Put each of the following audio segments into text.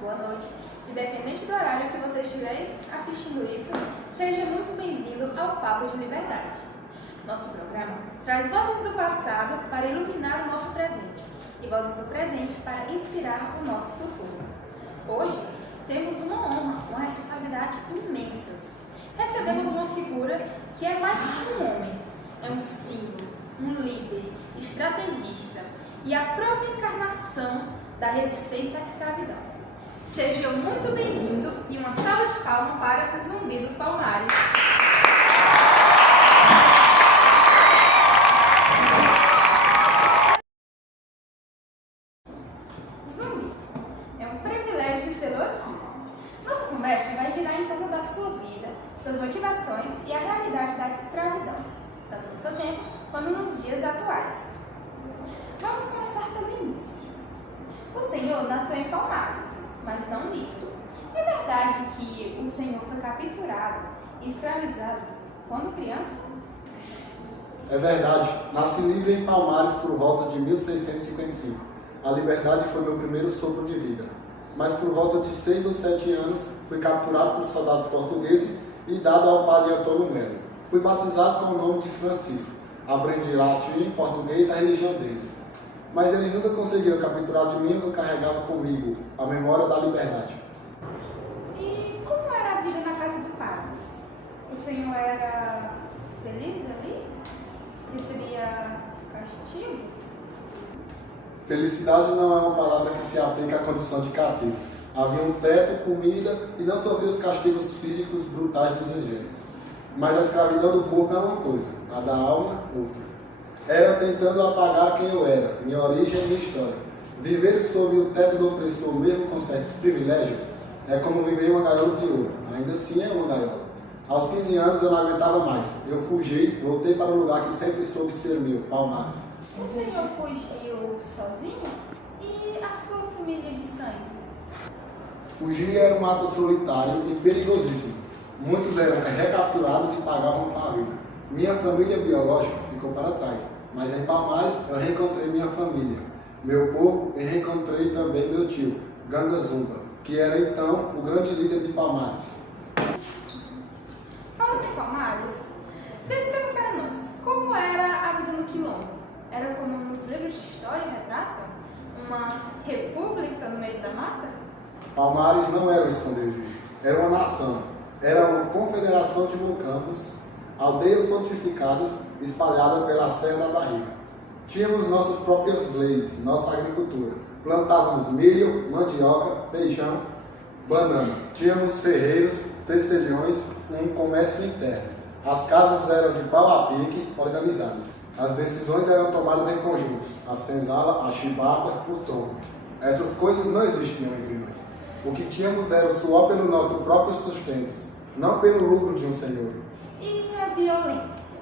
boa noite. Independente do horário que você estiver assistindo isso, seja muito bem-vindo ao Papo de Liberdade. Nosso programa traz vozes do passado para iluminar o nosso presente e vozes do presente para inspirar o nosso futuro. Hoje, temos uma honra, uma responsabilidade imensas. Recebemos uma figura que é mais que um homem, é um símbolo, um líder, estrategista e a própria encarnação da resistência à escravidão. Seja muito bem-vindo e uma salva de palmas para Zumbi dos Palmares. Zumbi, é um privilégio tê-lo aqui. Nossa conversa vai girar em torno da sua vida, suas motivações e a realidade da escravidão, tanto no seu tempo quanto nos dias atuais. Vamos começar pelo início. O Senhor nasceu em Palmares, mas não livre. É verdade que o Senhor foi capturado e escravizado quando criança? É verdade. Nasci livre em Palmares por volta de 1655. A liberdade foi meu primeiro sopro de vida. Mas por volta de 6 ou 7 anos, fui capturado por soldados portugueses e dado ao padre Antônio Melo. Fui batizado com o nome de Francisco. Aprendi latim e português, a religião deles. Mas eles nunca conseguiram capturar de mim, eu carregava comigo a memória da liberdade. E como era a vida na casa do padre? O senhor era feliz ali? Recebia castigos? Felicidade não é uma palavra que se aplica à condição de cativo. Havia um teto, comida e não sofria os castigos físicos brutais dos engenhos. Mas a escravidão do corpo é uma coisa, a da alma, outra. Era tentando apagar quem eu era, minha origem e minha história. Viver sob o teto do opressor, mesmo com certos privilégios, é como viver em uma gaiola de ouro. Ainda assim é uma gaiola. Aos 15 anos eu não aguentava mais. Eu fugi, voltei para o lugar que sempre soube ser meu, Palmares. O senhor fugiu sozinho? E a sua família de sangue? Fugir era um ato solitário e perigosíssimo. Muitos eram recapturados e pagavam com a vida. Minha família biológica ficou para trás. Mas em Palmares eu reencontrei minha família, meu povo e reencontrei também meu tio, Ganga Zumba, que era então o grande líder de Palmares. Falando em Palmares, descreva para nós como era a vida no Quilombo. Era como nos livros de história retrata? Uma república no meio da mata? Palmares não era um esconderijo, era uma nação, era uma confederação de mocambos, aldeias fortificadas espalhadas pela Serra da Barriga. Tínhamos nossas próprias leis, nossa agricultura. Plantávamos milho, mandioca, feijão, banana. Tínhamos ferreiros, tecelhões, um comércio interno. As casas eram de pau a pique, organizadas. As decisões eram tomadas em conjuntos. A senzala, a chibata, o tronco. Essas coisas não existiam entre nós. O que tínhamos era o suor pelo nosso próprio sustento, não pelo lucro de um senhor. E a violência?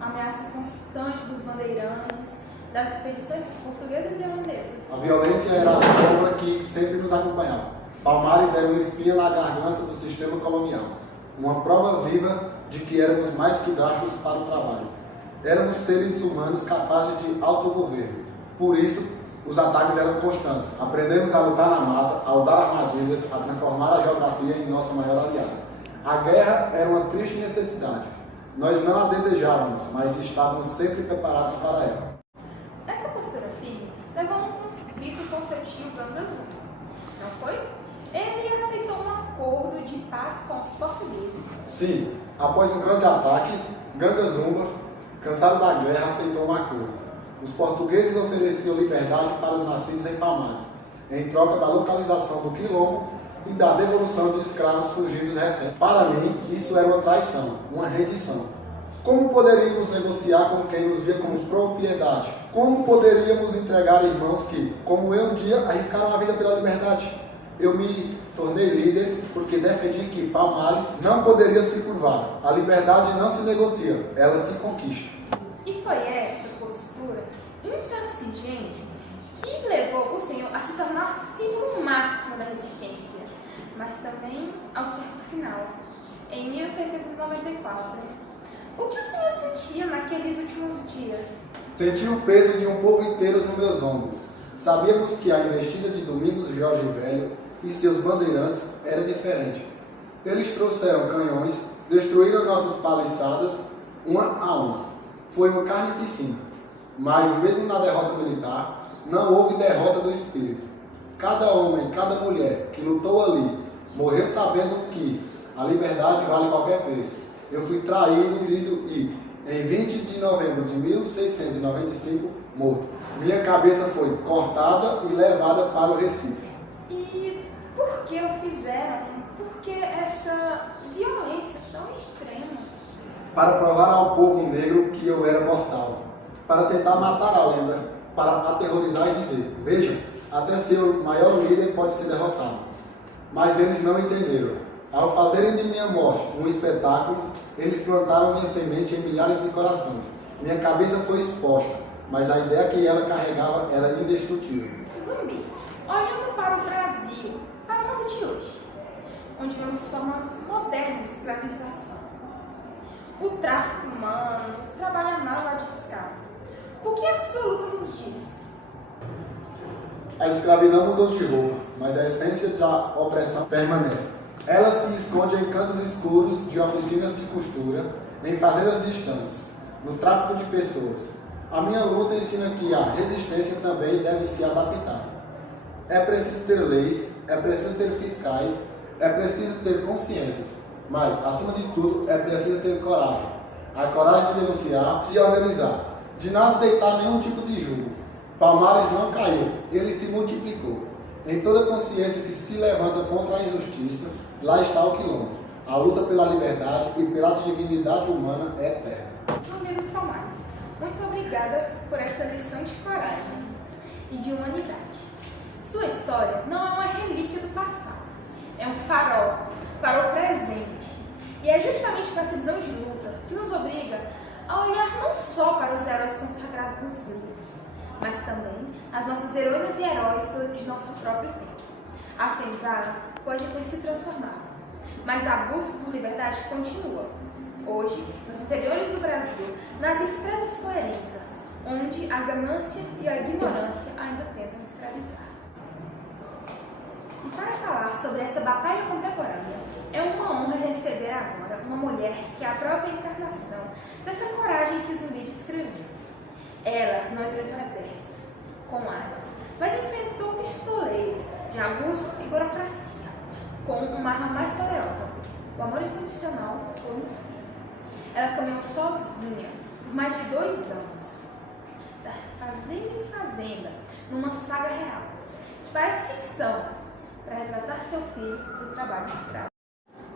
A ameaça constante dos bandeirantes, das expedições portuguesas e holandesas. A violência era a sombra que sempre nos acompanhava. Palmares era uma espinha na garganta do sistema colonial. Uma prova viva de que éramos mais que drachos para o trabalho. Éramos seres humanos capazes de autogoverno. Por isso, os ataques eram constantes. Aprendemos a lutar na mata, a usar armadilhas, a transformar a geografia em nossa maior aliada. A guerra era uma triste necessidade. Nós não a desejávamos, mas estávamos sempre preparados para ela. Essa postura firme levou a um conflito com seu tio Ganga Zumba, não foi? Ele aceitou um acordo de paz com os portugueses. Sim, após um grande ataque, Ganga Zumba, cansado da guerra, aceitou um acordo. Os portugueses ofereciam liberdade para os nascidos em Palmares, em troca da localização do Quilombo e da devolução de escravos fugidos recentes. Para mim, isso era uma traição, uma rendição. Como poderíamos negociar com quem nos via como propriedade? Como poderíamos entregar irmãos que, como eu um dia, arriscaram a vida pela liberdade? Eu me tornei líder porque defendi que Palmares não poderia se curvar. A liberdade não se negocia, ela se conquista. E foi essa postura intransigente que levou o senhor a se tornar símbolo máximo da resistência, mas também ao cerco final, em 1694. O que o senhor sentia naqueles últimos dias? Senti o peso de um povo inteiro nos meus ombros. Sabíamos que a investida de Domingos Jorge Velho e seus bandeirantes era diferente. Eles trouxeram canhões, destruíram nossas paliçadas uma a uma. Foi uma carnificina. Mas mesmo na derrota militar, não houve derrota do espírito. Cada homem, cada mulher que lutou ali, morreu sabendo que a liberdade vale qualquer preço. Eu fui traído e, em 20 de novembro de 1695, morto. Minha cabeça foi cortada e levada para o Recife. E por que o fizeram? Por que essa violência tão extrema? Para provar ao povo negro que eu era mortal. Para tentar matar a lenda, para aterrorizar e dizer: vejam, até seu maior líder pode ser derrotado. Mas eles não entenderam. Ao fazerem de minha morte um espetáculo, eles plantaram minha semente em milhares de corações. Minha cabeça foi exposta, mas a ideia que ela carregava era indestrutível. Zumbi, olhando para o Brasil, para o mundo de hoje, onde vemos formas modernas de escravização, o tráfico humano, o trabalho análogo de escravo, o que a sua luta nos diz? A escravidão mudou de roupa, mas a essência da opressão permanece. Ela se esconde em cantos escuros de oficinas de costura, em fazendas distantes, no tráfico de pessoas. A minha luta ensina que a resistência também deve se adaptar. É preciso ter leis, é preciso ter fiscais, é preciso ter consciências, mas, acima de tudo, é preciso ter coragem. A coragem de denunciar, se organizar, de não aceitar nenhum tipo de julgo. Palmares não caiu, ele se multiplicou. Em toda consciência que se levanta contra a injustiça, lá está o quilombo. A luta pela liberdade e pela dignidade humana é eterna. Zumbi dos Palmares, muito obrigada por essa lição de coragem e de humanidade. Sua história não é uma relíquia do passado, é um farol para o presente. E é justamente com essa visão de luta que nos obriga a olhar não só para os heróis consagrados nos livros, mas também as nossas heroínas e heróis de nosso próprio tempo. A senzala pode ter se transformado, mas a busca por liberdade continua. Hoje, nos interiores do Brasil, nas extremas poerentas, onde a ganância e a ignorância ainda tentam escravizar. E para falar sobre essa batalha contemporânea, é uma honra receber agora uma mulher que é a própria encarnação dessa coragem que Zumbi descreveu. Ela não enfrentou exércitos com armas, mas enfrentou pistoleiros, jagunços e burocracia, com uma arma mais poderosa, o amor incondicional por um filho. Ela caminhou sozinha por mais de 2 anos, da fazenda em fazenda, numa saga real, que parece ficção, para resgatar seu filho do trabalho escravo.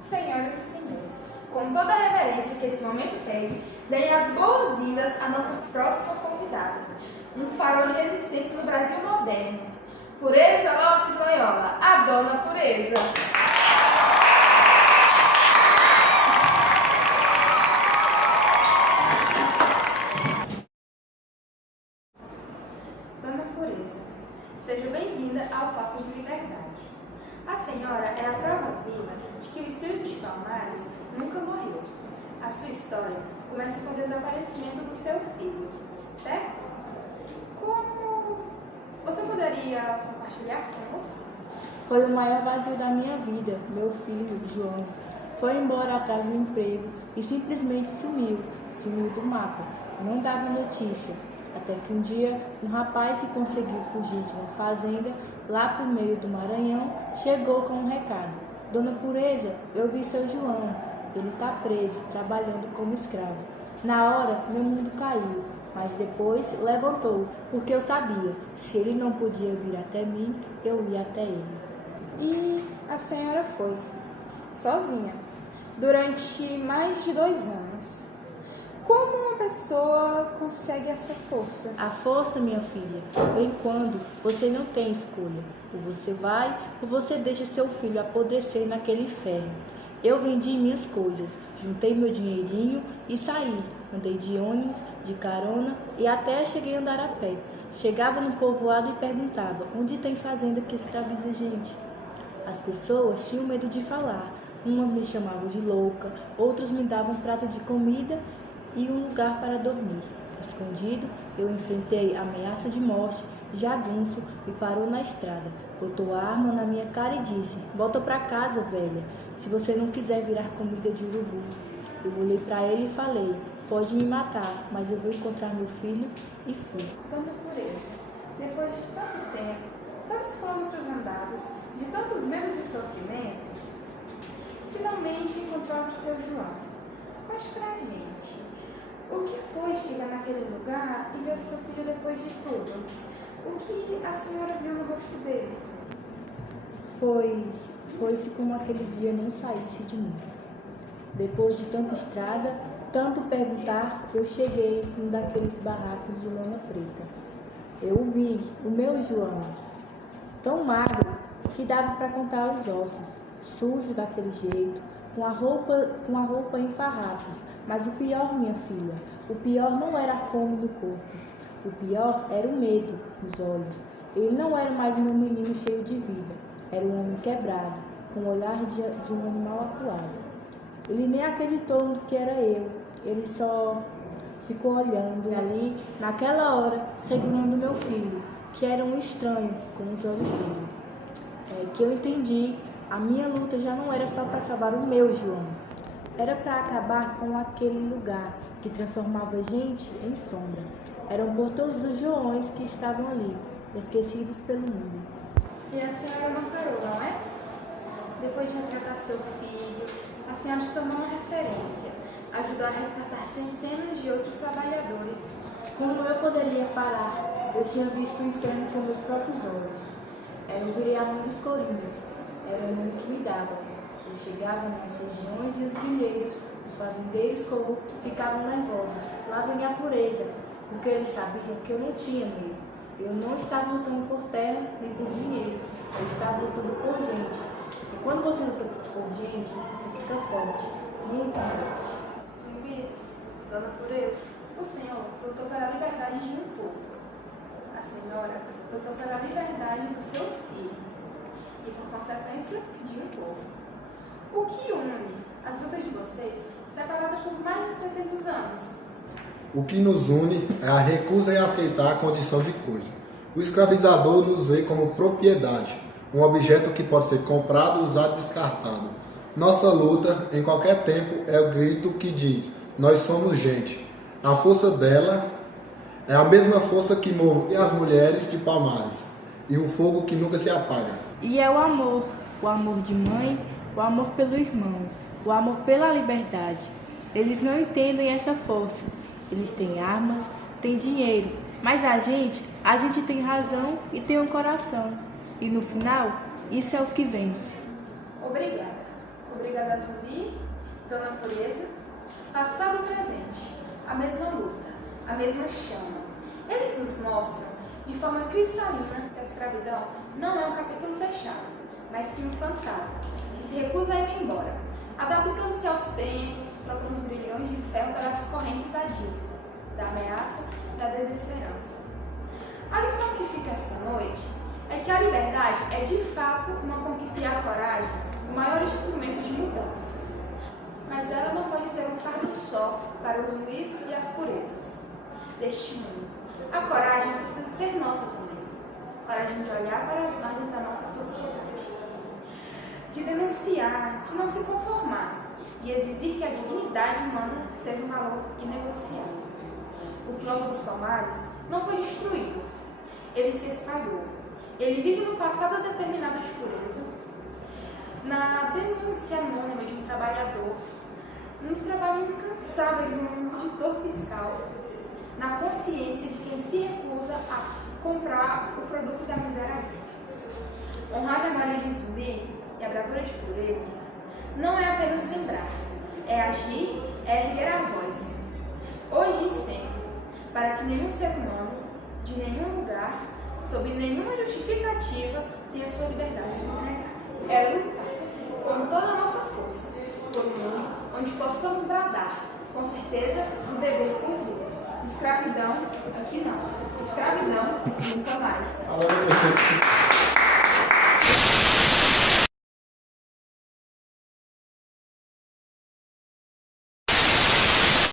Senhoras e senhores, com toda a reverência que esse momento pede, deem as boas-vindas à nossa próxima convidada, um farol de resistência no Brasil moderno, Pureza Lopes Loyola, a Dona Pureza. Dona Pureza, seja bem-vinda ao Papo de Liberdade. A senhora é a prova viva de que o espírito de Palmares nunca morreu. A sua história começa com o desaparecimento do seu filho, certo? Como você poderia compartilhar conosco? Foi o maior vazio da minha vida. Meu filho, João, foi embora atrás do emprego e simplesmente sumiu do mapa. Não dava notícia. Até que um dia, um rapaz que conseguiu fugir de uma fazenda lá pro meio do Maranhão chegou com um recado. Dona Pureza, eu vi seu João. Ele tá preso, trabalhando como escravo. Na hora, meu mundo caiu, mas depois levantou, porque eu sabia, se ele não podia vir até mim, eu ia até ele. E a senhora foi, sozinha, durante mais de 2 anos. Como uma pessoa consegue essa força? A força, minha filha, vem quando você não tem escolha. Ou você vai, ou você deixa seu filho apodrecer naquele inferno. Eu vendi minhas coisas, juntei meu dinheirinho e saí. Andei de ônibus, de carona e até cheguei a andar a pé. Chegava no povoado e perguntava, onde tem fazenda que escraviza gente? As pessoas tinham medo de falar. Umas me chamavam de louca, outros me davam um prato de comida e um lugar para dormir. Escondido, eu enfrentei a ameaça de morte, jagunço me parou na estrada. Botou a arma na minha cara e disse: "Volta pra casa, velha, se você não quiser virar comida de urubu." Eu olhei pra ele e falei: "Pode me matar, mas eu vou encontrar meu filho." E fui. Dona Pureza, depois de tanto tempo, tantos quilômetros andados, de tantos medos e sofrimentos, finalmente encontrou o seu João. Conte pra gente, o que foi chegar naquele lugar e ver o seu filho depois de tudo? O que a senhora viu no rosto dele? Foi-se como aquele dia não saísse de mim. Depois de tanta estrada, tanto perguntar, eu cheguei num daqueles barracos de lona preta. Eu vi o meu João, tão magro que dava para contar os ossos, sujo daquele jeito, com a roupa em farrapos. Mas o pior, minha filha, o pior não era a fome do corpo. O pior era o medo nos olhos. Ele não era mais um menino cheio de vida. Era um homem quebrado, com o olhar de um animal acuado. Ele nem acreditou no que era eu. Ele só ficou olhando ali, naquela hora, segurando meu filho, que era um estranho com os olhos dele. Que eu entendi, a minha luta já não era só para salvar o meu João. Era para acabar com aquele lugar que transformava a gente em sombra. Eram por todos os Joões que estavam ali, esquecidos pelo mundo. E a senhora não parou, não é? Depois de resgatar seu filho, a senhora se tornou uma referência. Ajudou a resgatar centenas de outros trabalhadores. Como eu poderia parar? Eu tinha visto o inferno com meus próprios olhos. Eu virei a mãe dos coringas. Era o nome que me davam. Eu chegava nas regiões e os bilheiros, os fazendeiros corruptos ficavam nervosos. Lá vem a pureza, porque eles sabiam que eu não tinha medo. Eu não estava lutando por terra nem por dinheiro. Eu estava lutando por gente. E quando você luta por gente, você fica forte, muito forte. Zumbi, Dona Pureza, o senhor lutou pela liberdade de um povo. A senhora lutou pela liberdade do seu filho. E por consequência, de um povo. O que une as lutas de vocês, separadas por mais de 300 anos? O que nos une é a recusa em aceitar a condição de coisa. O escravizador nos vê como propriedade, um objeto que pode ser comprado, usado e descartado. Nossa luta, em qualquer tempo, é o grito que diz: nós somos gente. A força dela é a mesma força que move as mulheres de Palmares, e um fogo que nunca se apaga. E é o amor de mãe, o amor pelo irmão, o amor pela liberdade. Eles não entendem essa força. Eles têm armas, têm dinheiro, mas a gente tem razão e tem um coração. E no final, isso é o que vence. Obrigada. Obrigada, Zumbi, Dona Pureza. Passado e presente, a mesma luta, a mesma chama. Eles nos mostram, de forma cristalina, que a escravidão não é um capítulo fechado, mas sim um fantasma, que se recusa a ir embora, adaptando-se aos tempos, trocando os grilhões de ferro pelas correntes da dívida, da ameaça, da desesperança. A lição que fica essa noite é que a liberdade é de fato uma conquista e a coragem o maior instrumento de mudança. Mas ela não pode ser um fardo só para os zumbis e as purezas deste mundo. A coragem precisa ser nossa também. Coragem de olhar para as margens da nossa sociedade, de denunciar, de não se conformar, de exigir que a dignidade humana seja um valor inegociável. O quilombo dos Palmares não foi destruído, ele se espalhou. Ele vive no passado determinado de pureza, na denúncia anônima de um trabalhador, no trabalho incansável de um auditor fiscal, na consciência de quem se recusa a comprar o produto da miséria agrícola. Honrar a memória de Zumbi e a bravura de Pureza não é apenas lembrar, é agir, é erguer a voz, hoje e sempre, para que nenhum ser humano, de nenhum lugar, sob nenhuma justificativa, tenha sua liberdade renegada. É lutar com toda a nossa força por um mundo onde possamos bradar, com certeza, o dever cumprido. Escravidão, aqui não. Escravidão, nunca mais.